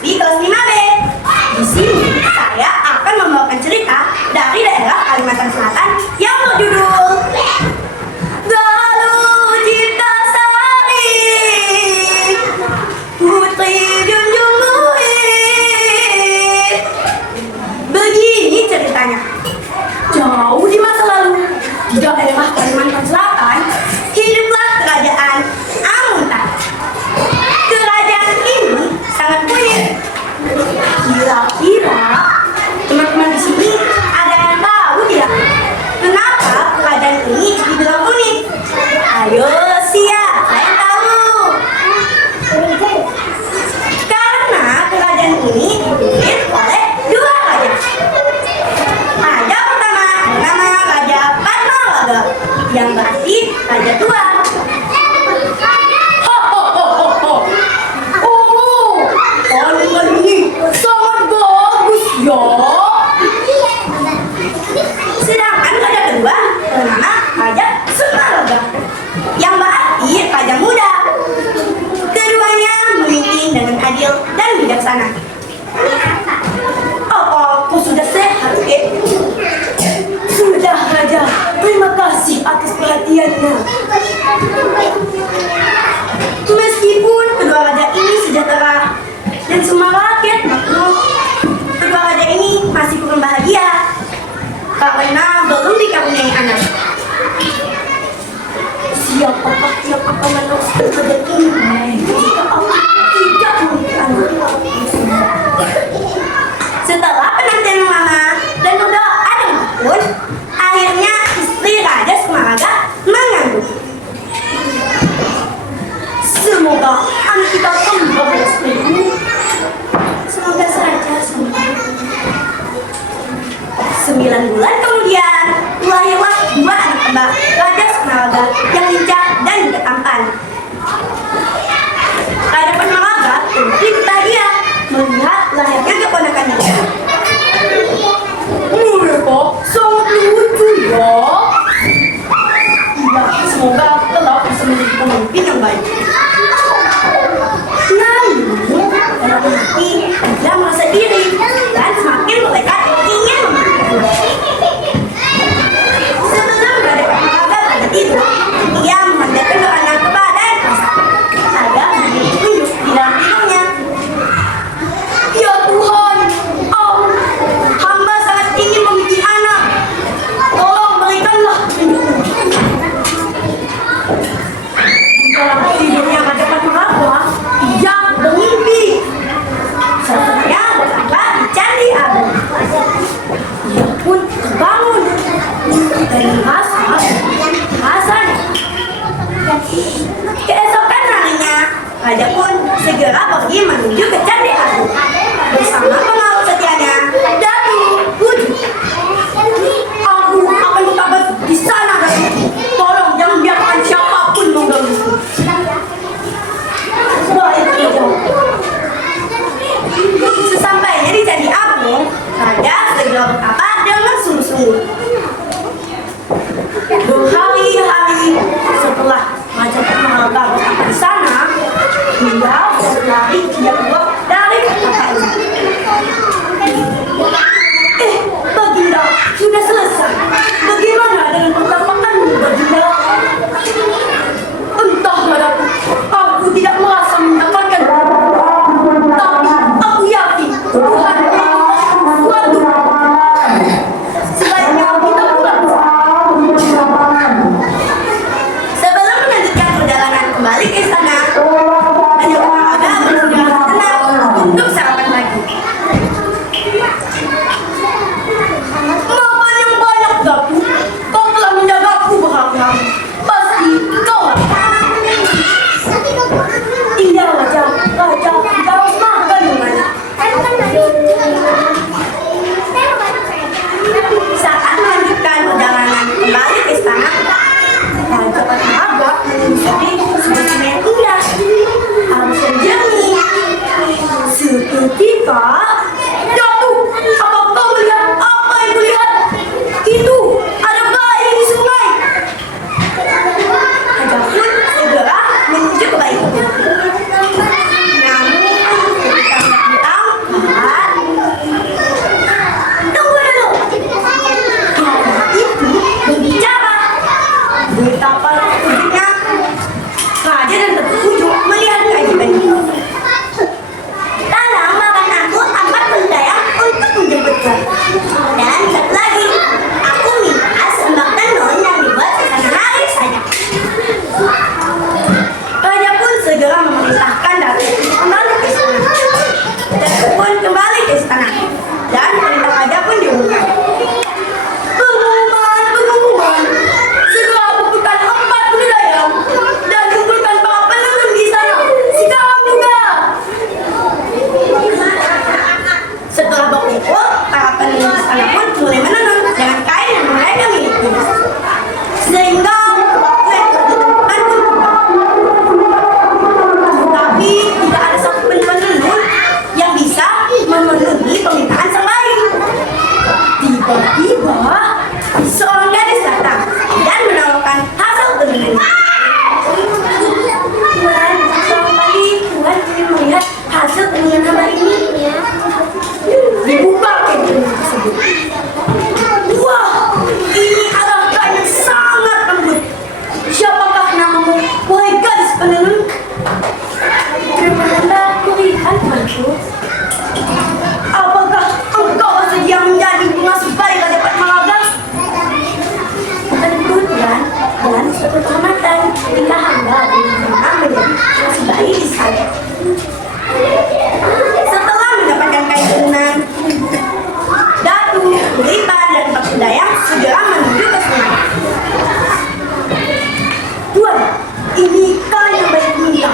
mahasiswi kelas 5B. Di sini saya akan membawakan cerita dari daerah Kalimantan Selatan yang berjudul Galuh Cintasari, Putri Junjung Luit. Begini ceritanya. Jauh di masa lalu, di daerah Kalimantan Selatan, hiduplah kerajaan Amuntan. Kerajaan ini sangat unik. Kira-kira teman-teman di sini ada yang tahu tidak kenapa kerajaan ini dibilang unik? Ayo siapa yang tahu? Karena kerajaan ini dipimpin oleh dua raja. Raja pertama namanya Raja Patmalaga, yang berarti raja tua. Sedangkan raja kedua bernama Raja Sukmalaga, yang berarti raja muda. Keduanya memimpin dengan adil dan bijaksana. Aku sudah sehat, Kek? Sudah, Raja. Terima kasih atas perhatiannya. Meskipun kedua raja ini sejahtera dan semua rakyat makmur, kedua raja ini masih kurang bahagia karena belum dikaruniai anak. Siapakah yang akan meneruskan kerajaan ini jika aku tidak memiliki anak? Setelah penantian lama dan berdoa dengan tekun, akhirnya istri Raja Sukmalaga mengandung. Semoga anak kita kembang seperti. Semoga saja sembuh. 9 bulan kemudian lahirlah dua anak kembar Raja Sukmalaga yang lincah dan juga tampan. Raja Patmalaga tentu bahagia melihat lahirnya keponakannya. Mereka sangat lucu ya. Ya, semoga kelak bisa menjadi pemimpin yang baik. Namun, dalam hati dia merasa iri dan semakin bertekad ingin memiliki. Sebelum Raja Patmalaga berada tidur, ia memanjatkan doanya kepada Yang Kuasa agar menjadi petunjuk di dalam tidurnya. Ya Tuhan, hamba sangat ingin memiliki anak. Tolong berikanlah petunjukmu. Dalam tidurnya Raja Patmalaga, ia bermimpi sepertinya berada di Candi Agung. Ia pun terbangun dan rasanya. Keesokan harinya, Raja pun segera pergi menuju ke Candi Agung bersama pengawal setianya, Datu Wujud. Aku akan tetap di sana, Datu. Tolong jangan biarkan siapapun menggangguku. Baik, Raja. Sesampainya di Candi Agung, Raja segera berkata dengan sungguh-sungguh. Berhari-hari setelah Raja Patmalaga berkata di sana, dia berlari keluar dari kota ini. Baginda, sudah selesai. Bagaimana dengan pertampakanmu, Baginda? Entahlah, Datu. Aku tidak merasa mendapatkan. Tapi aku yakin Tuhan suatu. Sebaiknya kita pulang. Sebelum melanjutkan perjalanan kembali ke istana, Raja Patmalaga beristirahat sejenak untuk sarapan pagi. Makan yang banyak, Datu. Kau telah menjagaku berhari-hari. Pasti kau iya, Raja. Raja harus makan yang banyak. Saat melanjutkan perjalanan kembali ke istana, Raja Patmalaga menyusuri sebuah sungai yang indah, arus yang jernih, seperti pun kembali ke istana dan perintah raja pun diumumkan. Pengumuman, segera kumpulkan 4 wilayah dan kumpulkan para penenun di sana. Sekarang juga. Setelah berkumpul, para penenun di sana pun mulai menenun dengan kain yang mereka miliki. Sehingga waktu yang telah ditentukan pun tiba. Tetapi tidak ada satu penenun yang bisa memenuhi permintaan sang bayi. Tiba-tiba seorang gadis datang dan menawarkan hasil tenunannya. Tuan, selamat pagi. Tuan ingin melihat hasil tenunan hamba ini. Dibuka kain tenun tersebut. Wah, ini adalah kain yang sangat lembut. Siapakah namamu, wahai gadis penenun? Terima kulihat, Tuanku. Apakah engkau bersedia menjadi pengasuh bayi Raja Patmalaga? Tentu, Tuan. Dan suatu kehormatan bila hamba diminta menjadi pengasuh bayi di sana. Setelah mendapatkan kain tenunan, Datu, Lipan, dan Pak Dayang segera menuju ke sungai. Tuan, ini kain yang baik minta.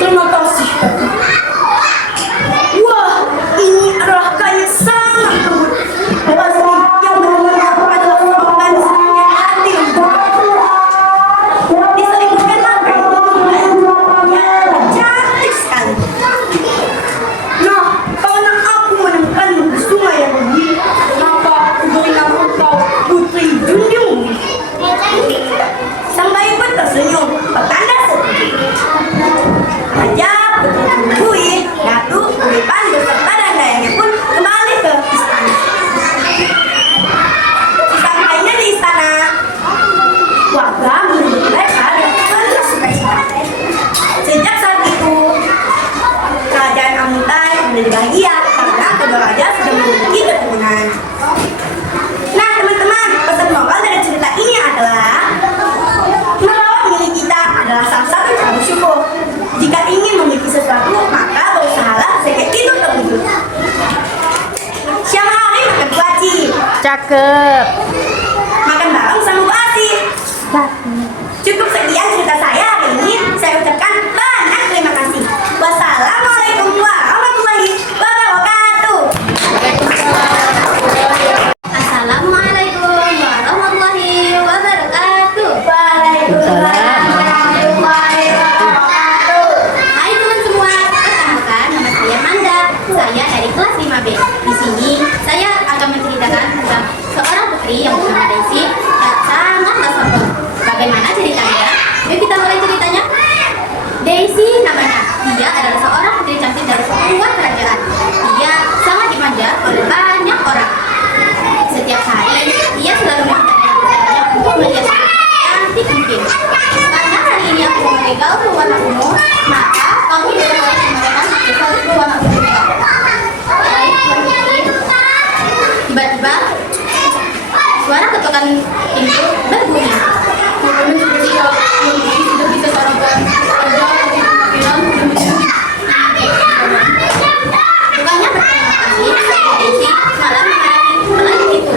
Terima kasih, Datu. Wah, ini adalah kain yang sangat lembut. Pasti yang benar-benar adalah seorang gadis yang hati lembut. Diselimutkan pakai tutupan yang cantik sekali. Nah, karena aku menemukanmu di sungai yang begini, maka aku beri nama engkau Putri Junjung. Sang bayi pun tersenyum, bertanda setuju. Raja Putri Junjung, Datu, Lipan, beserta dan dayangnya pun kembali ke istana. Sesampainya di istana, warga menyambut mereka dengan penuh sukacita. Sejak saat itu, kerajaan Amuntai menjadi bahagia karena kedua raja sudah memiliki keturunan. Nah, teman-teman, pesan moral dari cerita ini adalah merawat milik kita adalah salah satu cara bersyukur. Jika ingin memiliki sesuatu, maka berusahalah sedikit itu terwujud. Siang hari makan kuaci. Cakep. Makan bareng sama Bu Asi. Cukup sekian cerita saya hari ini. Saya ucapkan banyak terima kasih. Wassalamualaikum warahmatullahi wabarakatuh. Assalamualaikum warahmatullahi wabarakatuh. Waalaikumsalam warahmatullahi wabarakatuh. Hai teman semua, perkenalkan nama saya Manda. Saya dari kelas 5B. Di sini saya akan menceritakan tentang seorang putri yang bernama Daisy yang sangatlah sombong. Bagaimana ceritanya? Yuk kita mulai ceritanya. Daisy namanya. Dia adalah seorang putri cantik dari sebuah kerajaan. Dia sangat dimanja oleh banyak orang. Setiap hari, dia selalu meminta ayahnya untuk melihat cantik mungkin. Karena hari ini aku memakai gaun berwarna ungu, maka kamu juga boleh menggunakan aksesoris berwarna ungu juga. Baik, tiba-tiba suara ketukan pintu berbunyi. Sudah bisa sarapan. Bukannya berterima kasih, Daisy malah memarahi pelayan itu.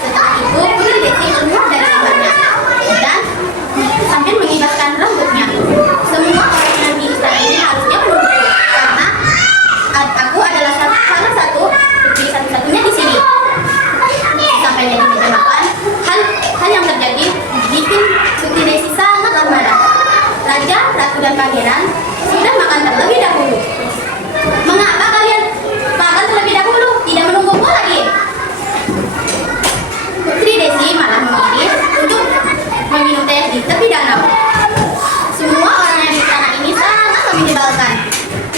Setelah itu, Putri Daisy keluar dari kamarnya dan sambil mengibaskan rambutnya. Semua orang yang di istana ini harusnya menunggu karena aku adalah salah satu putri satu-satunya di sini. Sampainya di meja makan, hal yang terjadi bikin Putri Daisy sangatlah marah. Raja, ratu, dan pangeran sudah makan terlebih dahulu. Mengapa kalian makan terlebih dahulu? Tidak menungguku lagi. Putri Daisy malah memilih untuk meminum teh di tepi danau. Semua orang yang di istana ini sangat menyebalkan.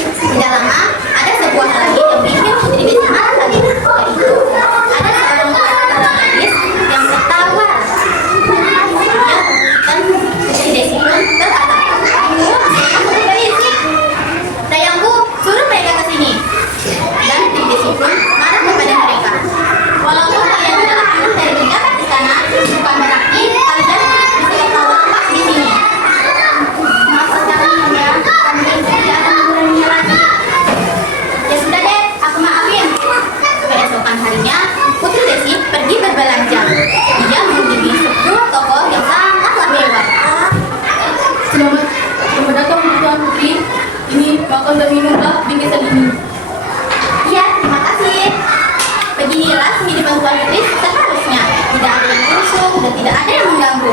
Tidak lama, ada sebuah hal lagi yang bikin Putri Daisy marah lagi. Yaitu, ada seorang gadis yang tertawa. Dia dan Putri Daisy pun berkata, "Aku Ambil minumlah bingkisan ini. Iya, terima kasih. Beginilah kehidupan Tuan Putri seharusnya. Tidak ada yang merusuk dan tidak ada yang mengganggu.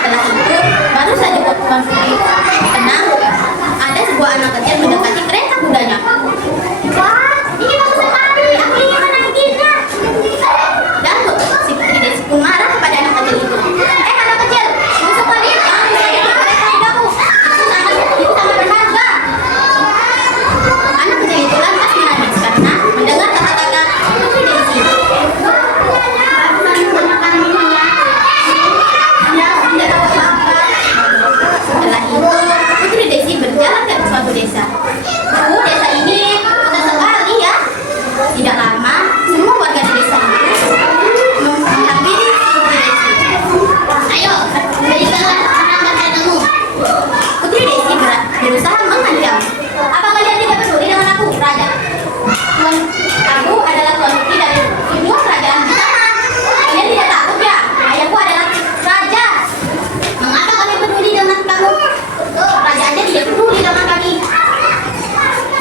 Setelah itu, baru saja Tuan Putri tenang. Ada sebuah anak kecil mendekati kereta kudanya. Wah, ini bagus sekali. Aku ingin menaiknya. Dan si Putri Desi pun marah kepada anak kecil itu. Anak kecil, busuk kali. Jangan menaiki kereta kudaku. Itu sangat berharga. Anak kecil itu lantas menangis karena mendengar kata-kata Putri Desi. Setelah itu, Putri Desi berjalan ke suatu desa. Desa ini besar sekali ya. Tidak lama, semua warga di desa itu menghampiri Putri Desi. Ayo, berikanlah anak kamu. Putri Desi berusaha mengancam. Apa kalian tidak peduli dengan aku, Raja? Aku adalah tuan putri dari semua kerajaan di sana. Kalian tidak takut ya? Ayahku adalah raja. Mengapa kalian peduli dengan kamu? Raja aja tidak peduli dengan kami.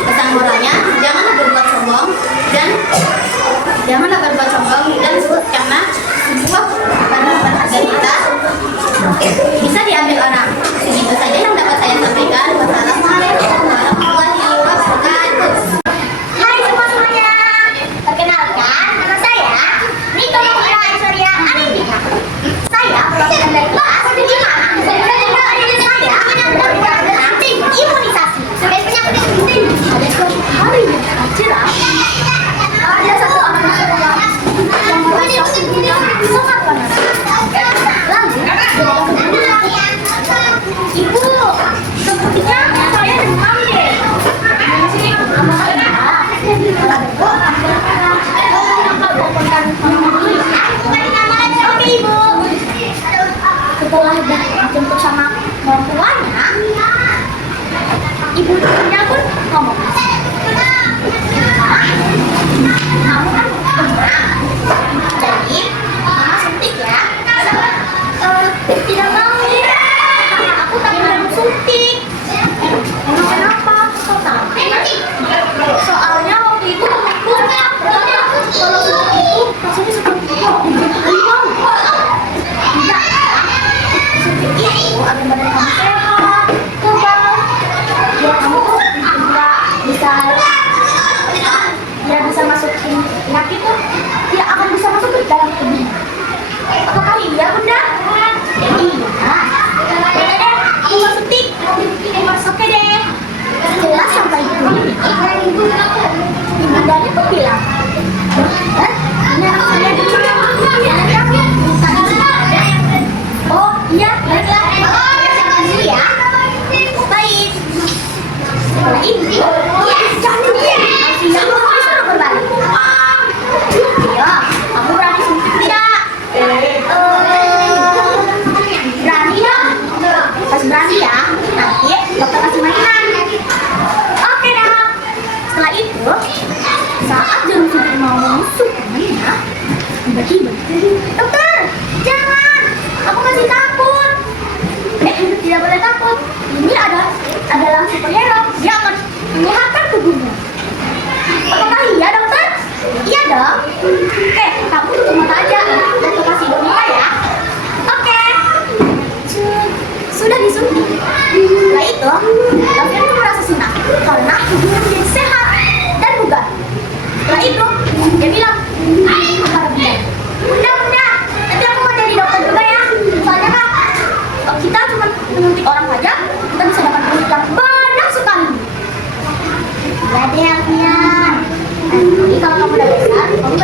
Pesan moralnya, janganlah berbuat sombong dan karena sebuah barang berharga kita bisa diambil orang. Segitu saja yang dapat saya sampaikan. Wassalamualaikum warahmatullahi wabarakatuh. Hai semuanya, perkenalkan nama saya Niko Muhammad Aisyah Anindika. Saya perwakilan dari kelas di mana saya menyambut tentang tim imunisasi sebagai penyakit penting. Ada suatu hari yang cerah, ada satu anak sekolah yang merasa sangat panas. Lalu ibu, sepertinya saya demam deh. Oke ibu. Setelah dijemput sama orang tuanya, ibunya pun ngomong, kamu kan demam, jadi mama suntik ya. Tidak mau ya, aku tak mau suntik. Emang kenapa? Kau tahu? Soalnya waktu itu aku katanya kalau suntik itu rasanya seperti harimau. Tidak, suntik itu agar badan kamu sehat, kebal, biar kamu tuh tidak bisa masukin penyakit tuh, tidak akan bisa masuk ke dalam tubuh. Apakah iya bunda? Ya iya. Oke deh, aku mau suntik. Oke deh. Setelah sampai di klinik, ibundanya pun bilang, dokter, ini anak saya juga. Oh iya, baiklah. Dulu ya. Baik. Setelah itu, jangan disuruh berbalik. Iya, kamu berani suntik tidak? Berani dong. Pas berani ya, nanti dokter kasih mainan. Oke dah. Setelah itu, saat jarum suntik mau masuk mainnya, tiba-tiba, dokter, jangan, aku masih takut. Tidak boleh takut. Ini adalah superhero. Dia akan menyehatkan tubuhmu. Apakah iya dokter? Iya dong. Kamu tutup mata aja. Aku kasih boneka ya. Oke. Sudah disuntik. Setelah itu, David itu merasa senang karena tubuhnya menjadi sehat dan bugar. Setelah itu, dia bilang kepada bunda, nanti aku mau jadi dokter juga ya. Soalnya kak, kita cuma menyuntik orang saja, kita bisa dapat duit yang banyak sekali. Ya deh, Alfian. Nanti kalau kamu udah besar, kamu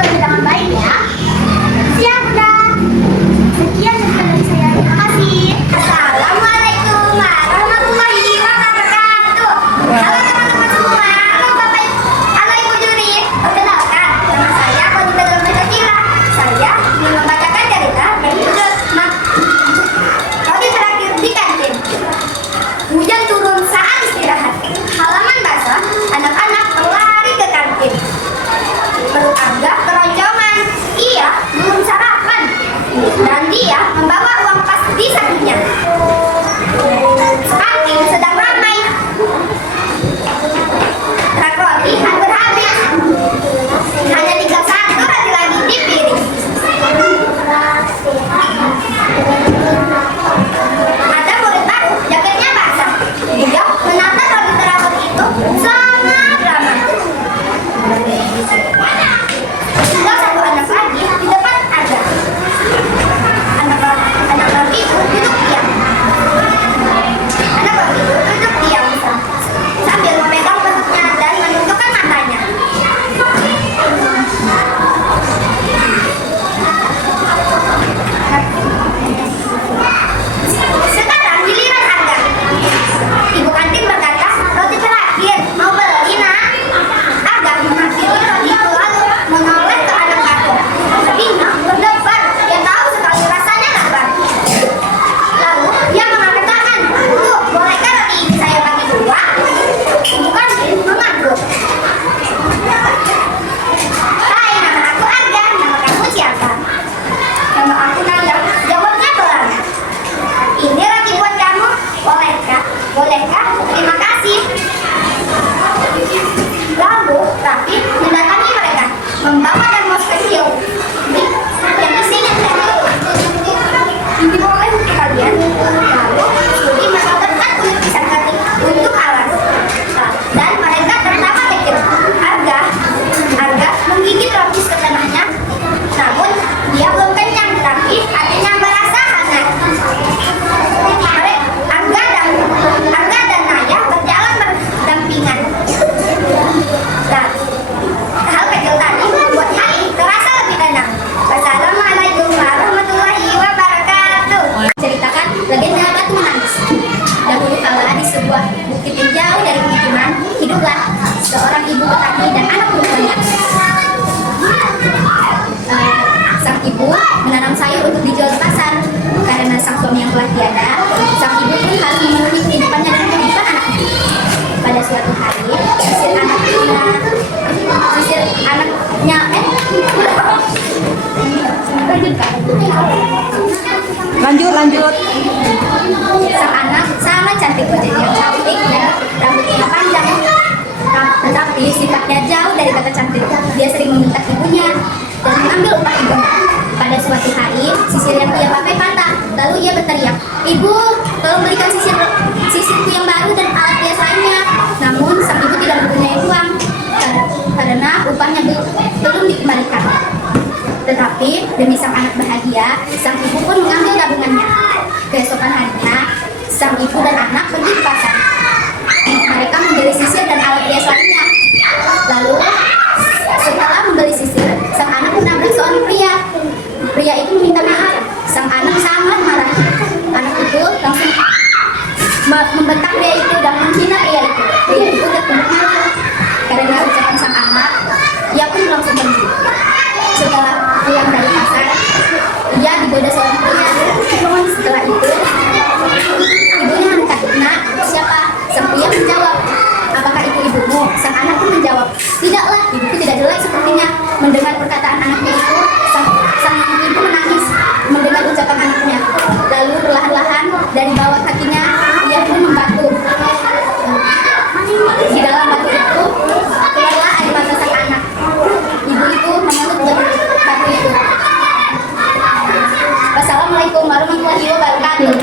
harus memenuhi kehidupannya dan kehidupan anaknya. Pada suatu hari, sisir anaknya Lanjut. sang anak sangat cantik, wajahnya yang cantik dan rambutnya yang panjang. Tetapi sifatnya jauh dari kata cantik. Dia sering meminta ibunya dan mengambil upah ibunya. Pada suatu hari, sisir yang ia pakai patah. Lalu ia berteriak, "Ibu, tolong berikan sisirku yang baru dan alat hias lainnya." Namun sang ibu tidak mempunyai uang karena upahnya belum dikembalikan. Tetapi demi sang anak bahagia, sang ibu pun mengambil tabungannya. Keesokan harinya, sang ibu dan anak pergi ke pasar. Mereka membeli sisir dan alat hias lainnya. Lalu setelah membeli sisir, sang anak menabrak seorang pria. Pria itu meminta maaf. Sang anak sangat marah. Anak itu langsung membentak pria itu dan menghina pria itu. Pria itu tertunduk malu karena ucapan sang anak. Ia pun langsung pergi. Setelah pulang dari pasar, ia digoda seorang pria. Setelah itu, ibunya mendekat, "Nak, siapa?" Sang pria menjawab, "Apakah itu ibumu?" Sang anak pun menjawab, "Tidaklah, ibuku tidak jelek sepertinya." Mendengar perkataan anaknya itu, sang ibu menangis mendengar ucapan anaknya. Lalu perlahan-lahan dari bawah kakinya, ia pun membatu. Di dalam batu itu, keluarlah air mata sang anak. Ibu itu memeluk batu itu. Wassalamualaikum warahmatullahi wabarakatuh.